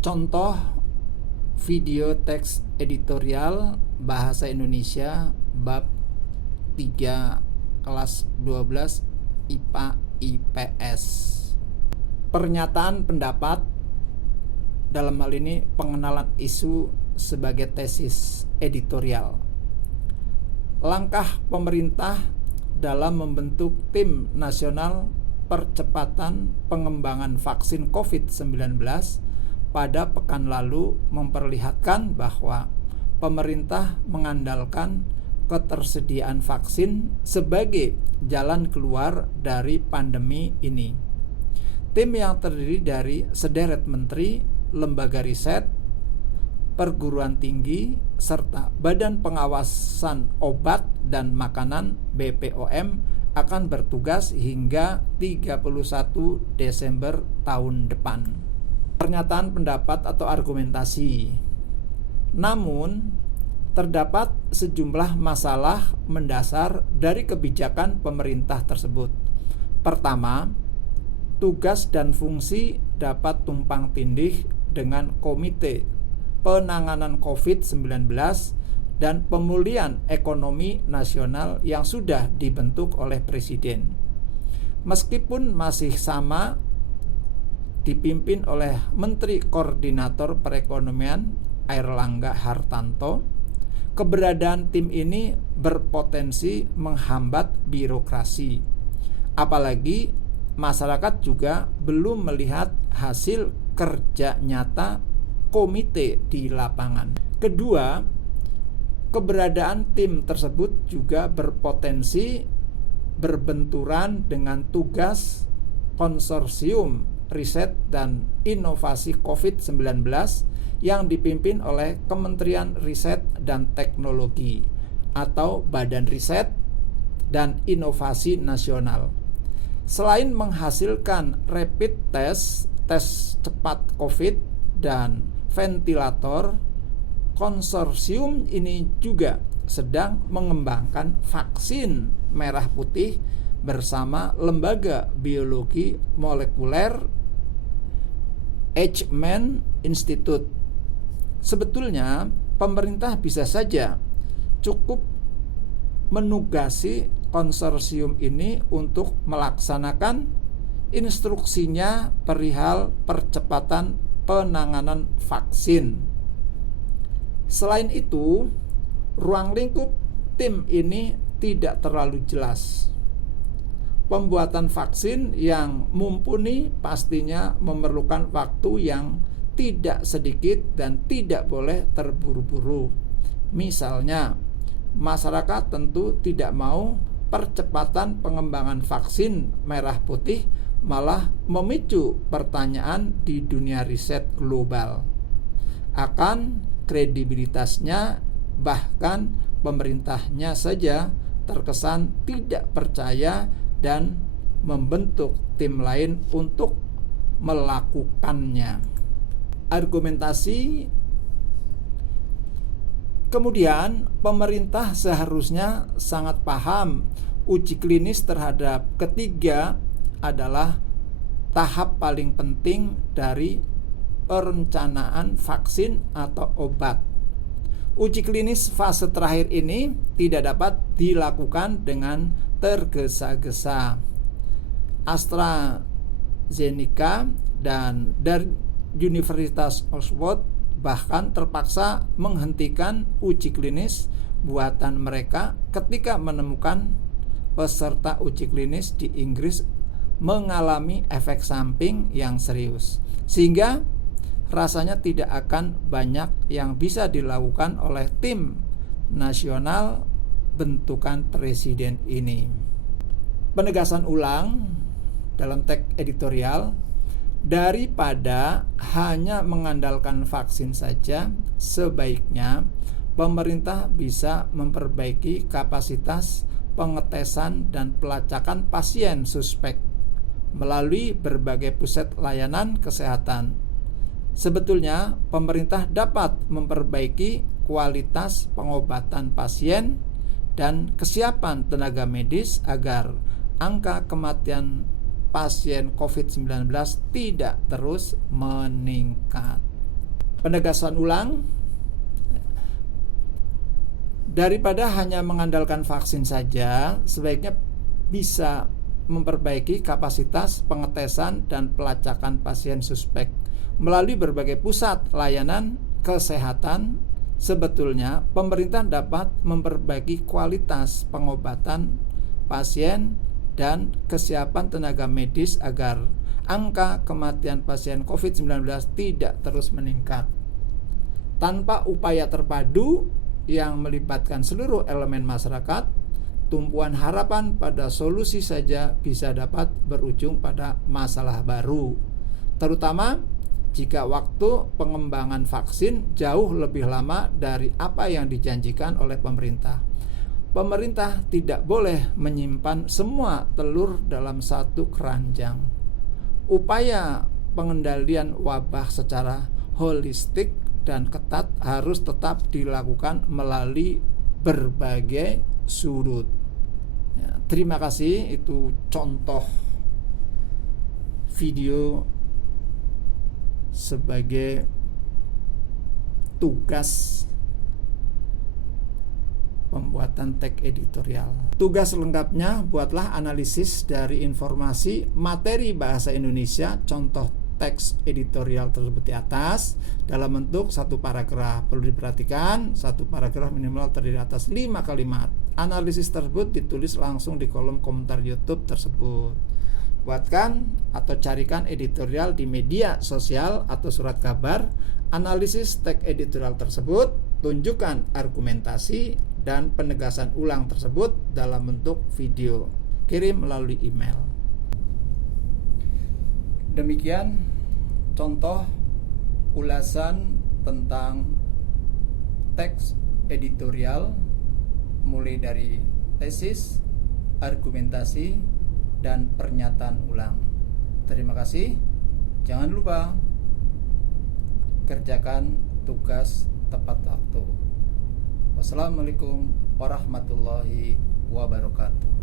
Contoh video teks editorial Bahasa Indonesia bab 3 kelas 12 IPA IPS. Pernyataan pendapat, dalam hal ini pengenalan isu sebagai tesis editorial. Langkah pemerintah dalam membentuk tim nasional percepatan pengembangan vaksin COVID-19 pada pekan lalu memperlihatkan bahwa pemerintah mengandalkan ketersediaan vaksin sebagai jalan keluar dari pandemi ini. Tim yang terdiri dari sederet menteri, lembaga riset, perguruan tinggi, serta Badan Pengawasan Obat dan Makanan BPOM akan bertugas hingga 31 Desember tahun depan. Pernyataan pendapat atau argumentasi. Namun, terdapat sejumlah masalah mendasar dari kebijakan pemerintah tersebut. Pertama, tugas dan fungsi dapat tumpang tindih dengan Komite Penanganan COVID-19 dan Pemulihan Ekonomi Nasional yang sudah dibentuk oleh Presiden. Meskipun masih sama dipimpin oleh Menteri Koordinator Perekonomian Airlangga Hartarto, keberadaan tim ini berpotensi menghambat birokrasi. Apalagi masyarakat juga belum melihat hasil kerja nyata komite di lapangan. Kedua, keberadaan tim tersebut juga berpotensi berbenturan dengan tugas konsorsium riset dan inovasi COVID-19 yang dipimpin oleh Kementerian Riset dan Teknologi atau Badan Riset dan Inovasi Nasional. Selain menghasilkan rapid test, tes cepat COVID, dan ventilator, konsorsium ini juga sedang mengembangkan vaksin merah putih bersama Lembaga Biologi Molekuler Eijkman Institute. Sebetulnya pemerintah bisa saja cukup menugasi konsorsium ini untuk melaksanakan instruksinya perihal percepatan penanganan vaksin. Selain itu, ruang lingkup tim ini tidak terlalu jelas. Pembuatan vaksin yang mumpuni pastinya memerlukan waktu yang tidak sedikit dan tidak boleh terburu-buru. Misalnya, masyarakat tentu tidak mau percepatan pengembangan vaksin merah putih malah memicu pertanyaan di dunia riset global akan kredibilitasnya, bahkan pemerintahnya saja terkesan tidak percaya dan membentuk tim lain untuk melakukannya. Argumentasi. Kemudian pemerintah seharusnya sangat paham uji klinis terhadap ketiga adalah tahap paling penting dari perencanaan vaksin atau obat. Uji klinis fase terakhir ini tidak dapat dilakukan dengan tergesa-gesa. AstraZeneca dan dari Universitas Oxford bahkan terpaksa menghentikan uji klinis buatan mereka ketika menemukan peserta uji klinis di Inggris mengalami efek samping yang serius, sehingga rasanya tidak akan banyak yang bisa dilakukan oleh tim nasional bentukan presiden ini. Penegasan ulang dalam teks editorial, daripada hanya mengandalkan vaksin saja, sebaiknya pemerintah bisa memperbaiki kapasitas pengetesan dan pelacakan pasien suspek melalui berbagai pusat layanan kesehatan. Sebetulnya pemerintah dapat memperbaiki kualitas pengobatan pasien dan kesiapan tenaga medis agar angka kematian pasien COVID-19 tidak terus meningkat. Penegasan ulang, daripada hanya mengandalkan vaksin saja, sebaiknya bisa memperbaiki kapasitas pengetesan dan pelacakan pasien suspek melalui berbagai pusat layanan kesehatan. Sebetulnya pemerintah dapat memperbaiki kualitas pengobatan pasien dan kesiapan tenaga medis agar angka kematian pasien COVID-19 tidak terus meningkat. Tanpa upaya terpadu yang melibatkan seluruh elemen masyarakat, tumpuan harapan pada solusi saja bisa dapat berujung pada masalah baru, terutama jika waktu pengembangan vaksin jauh lebih lama dari apa yang dijanjikan oleh pemerintah. Pemerintah tidak boleh menyimpan semua telur dalam satu keranjang. Upaya pengendalian wabah secara holistik dan ketat harus tetap dilakukan melalui berbagai sudut. Ya, terima kasih. Itu contoh video sebagai tugas pembuatan teks editorial. Tugas lengkapnya, buatlah analisis dari informasi materi bahasa Indonesia contoh teks editorial tersebut di atas dalam bentuk satu paragraf. Perlu diperhatikan, satu paragraf minimal terdiri atas 5 kalimat. Analisis tersebut ditulis langsung di kolom komentar YouTube tersebut. Buatkan atau carikan editorial di media sosial atau surat kabar. Analisis teks editorial tersebut, tunjukkan argumentasi dan penegasan ulang tersebut dalam bentuk video. Kirim melalui email. Demikian contoh ulasan tentang teks editorial mulai dari tesis, argumentasi, dan pernyataan ulang. Terima kasih. Jangan lupa kerjakan tugas tepat waktu. Wassalamualaikum warahmatullahi wabarakatuh.